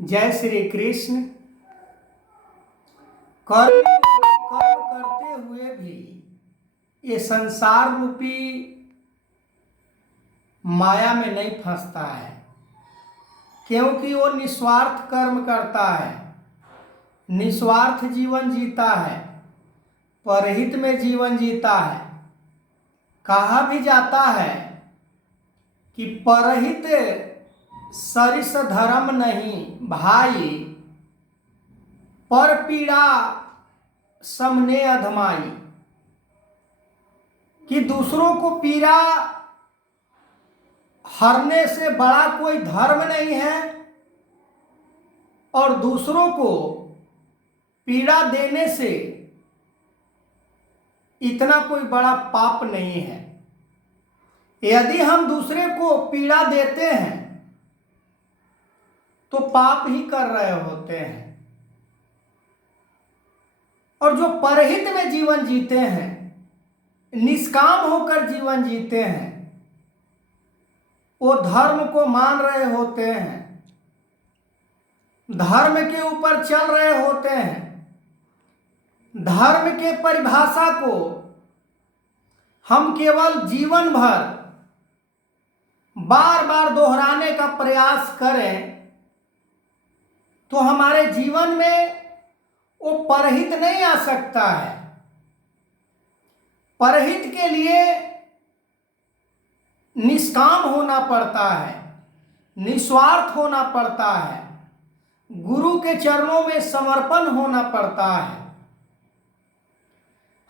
जय श्री कृष्ण। कर्म करते हुए भी ये संसार रूपी माया में नहीं फंसता है, क्योंकि वो निस्वार्थ कर्म करता है, निस्वार्थ जीवन जीता है, परहित में जीवन जीता है। कहा भी जाता है कि परहित सरिस धर्म नहीं भाई, पर पीड़ा समने अधमाई। कि दूसरों को पीड़ा हरने से बड़ा कोई धर्म नहीं है और दूसरों को पीड़ा देने से इतना कोई बड़ा पाप नहीं है। यदि हम दूसरे को पीड़ा देते हैं तो पाप ही कर रहे होते हैं, और जो परहित में जीवन जीते हैं, निष्काम होकर जीवन जीते हैं, वो धर्म को मान रहे होते हैं, धर्म के ऊपर चल रहे होते हैं, धर्म के परिभाषा को हम केवल जीवन भर बार बार दोहराने का प्रयास करें तो हमारे जीवन में वो परहित नहीं आ सकता है। परहित के लिए निष्काम होना पड़ता है, निस्वार्थ होना पड़ता है, गुरु के चरणों में समर्पण होना पड़ता है।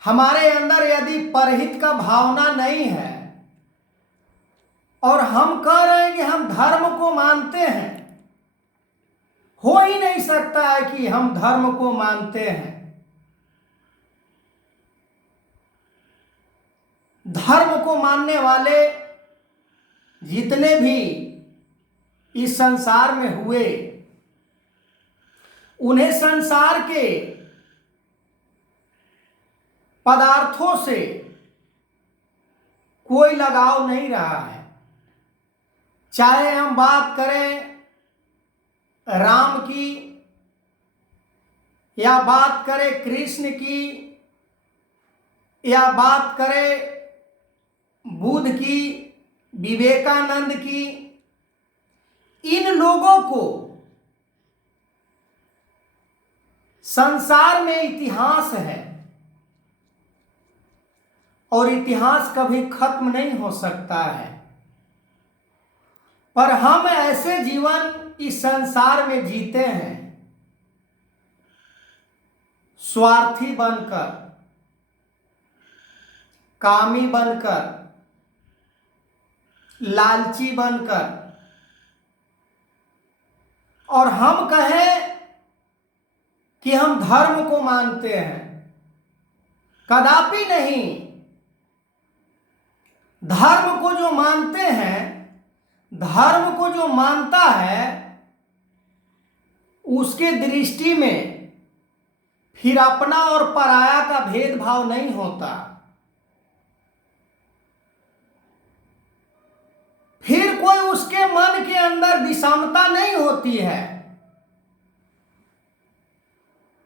हमारे अंदर यदि परहित का भावना नहीं है और हम कह रहे हैं कि हम धर्म को मानते हैं, हो ही नहीं सकता है कि हम धर्म को मानते हैं। धर्म को मानने वाले जितने भी इस संसार में हुए, उन्हें संसार के पदार्थों से कोई लगाव नहीं रहा है। चाहे हम बात करें राम की, या बात करें कृष्ण की, या बात करें बुद्ध की, विवेकानंद की, इन लोगों को संसार में इतिहास है और इतिहास कभी खत्म नहीं हो सकता है। पर हम ऐसे जीवन इस संसार में जीते हैं स्वार्थी बनकर, कामी बनकर, लालची बनकर, और हम कहें कि हम धर्म को मानते हैं, कदापि नहीं। धर्म को जो मानते हैं, धर्म को जो मानता है, उसके दृष्टि में फिर अपना और पराया का भेदभाव नहीं होता। फिर कोई उसके मन के अंदर विषमता नहीं होती है।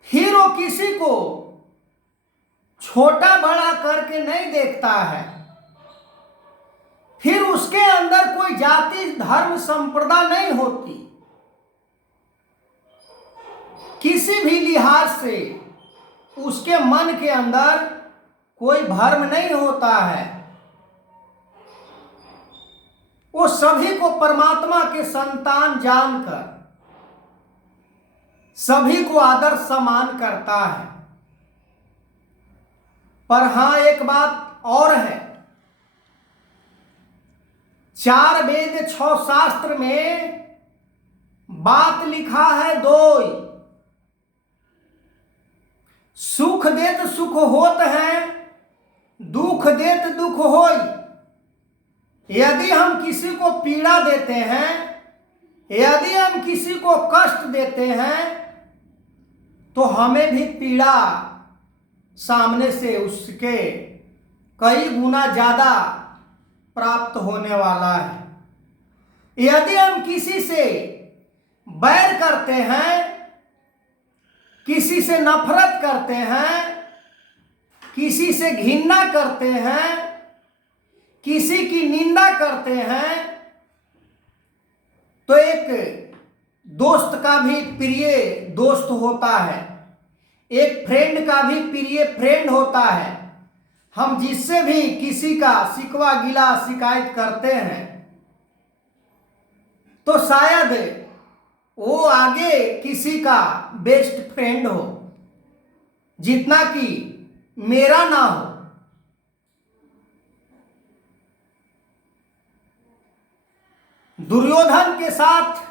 फिर वो किसी को छोटा बड़ा करके नहीं देखता है। फिर उसके अंदर कोई जाति धर्म संप्रदाय नहीं होती। किसी भी लिहाज से उसके मन के अंदर कोई भ्रम नहीं होता है। वो सभी को परमात्मा के संतान जानकर सभी को आदर सम्मान करता है। पर हां, एक बात और है, 4 वेद 6 शास्त्र में बात लिखा है दोई। सुख देत सुख होत है, दुख देत दुख होई। यदि हम किसी को पीड़ा देते हैं, यदि हम किसी को कष्ट देते हैं, तो हमें भी पीड़ा सामने से उसके कई गुना ज्यादा प्राप्त होने वाला है। यदि हम किसी से बैर करते हैं, किसी से नफरत करते हैं, किसी से घृणा करते हैं, किसी की निंदा करते हैं, तो एक दोस्त का भी प्रिय दोस्त होता है, एक फ्रेंड का भी प्रिय फ्रेंड होता है। हम जिससे भी किसी का शिकवा गिला शिकायत करते हैं तो शायद वो आगे किसी का बेस्ट फ्रेंड हो, जितना कि मेरा ना हो। दुर्योधन के साथ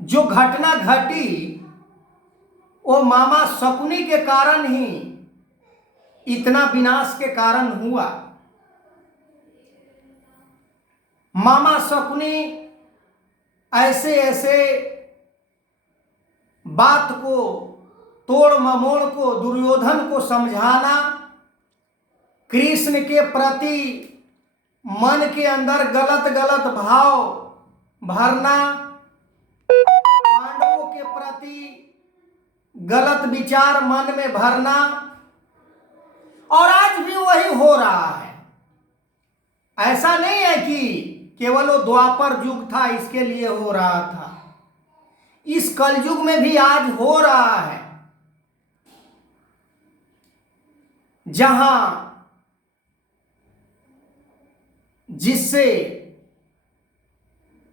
जो घटना घटी वो मामा शकुनी के कारण ही इतना विनाश के कारण हुआ। मामा शकुनी ऐसे ऐसे बात को तोड़ ममोड़ को दुर्योधन को समझाना, कृष्ण के प्रति मन के अंदर गलत गलत भाव भरना, पांडवों के प्रति गलत विचार मन में भरना, और आज भी वही हो रहा है। ऐसा नहीं है कि केवल वो द्वापर युग था इसके लिए हो रहा था, इस कलयुग में भी आज हो रहा है, जहां जिससे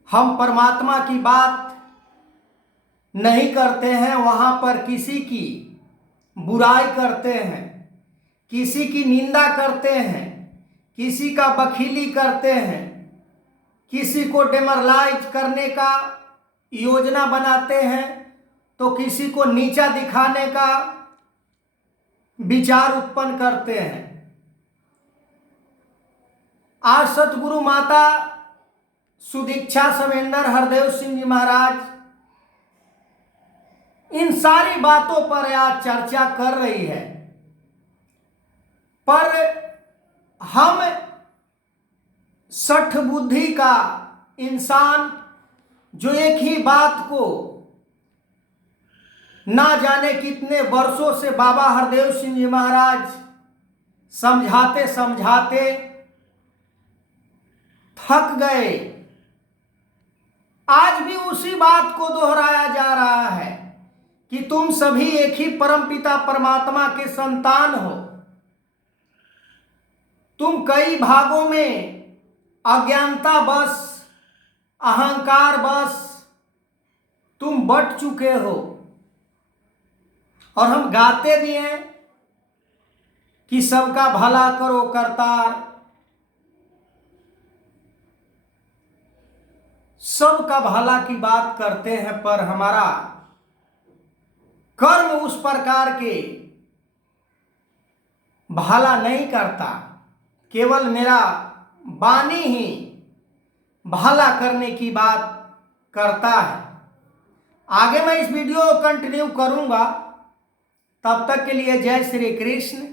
हम परमात्मा की बात नहीं करते हैं वहां पर किसी की बुराई करते हैं, किसी की निंदा करते हैं, किसी का बखीली करते हैं, किसी को डेमोरलाइज करने का योजना बनाते हैं, तो किसी को नीचा दिखाने का विचार उत्पन्न करते हैं। आज सतगुरु माता सुदीक्षा समेंदर हरदेव सिंह जी महाराज इन सारी बातों पर आज चर्चा कर रही है, पर हम सठ बुद्धि का इंसान जो एक ही बात को ना जाने कितने वर्षों से बाबा हरदेव सिंह जी महाराज समझाते समझाते थक गए, आज भी उसी बात को दोहराया जा रहा है कि तुम सभी एक ही परमपिता परमात्मा के संतान हो। तुम कई भागों में अज्ञानता बस, अहंकार बस तुम बट चुके हो। और हम गाते भी हैं कि सबका भला करो करतार, सबका भला की बात करते हैं, पर हमारा कर्म उस प्रकार के भला नहीं करता, केवल मेरा वाणी ही भला करने की बात करता है। आगे मैं इस वीडियो को कंटिन्यू करूंगा, तब तक के लिए जय श्री कृष्ण।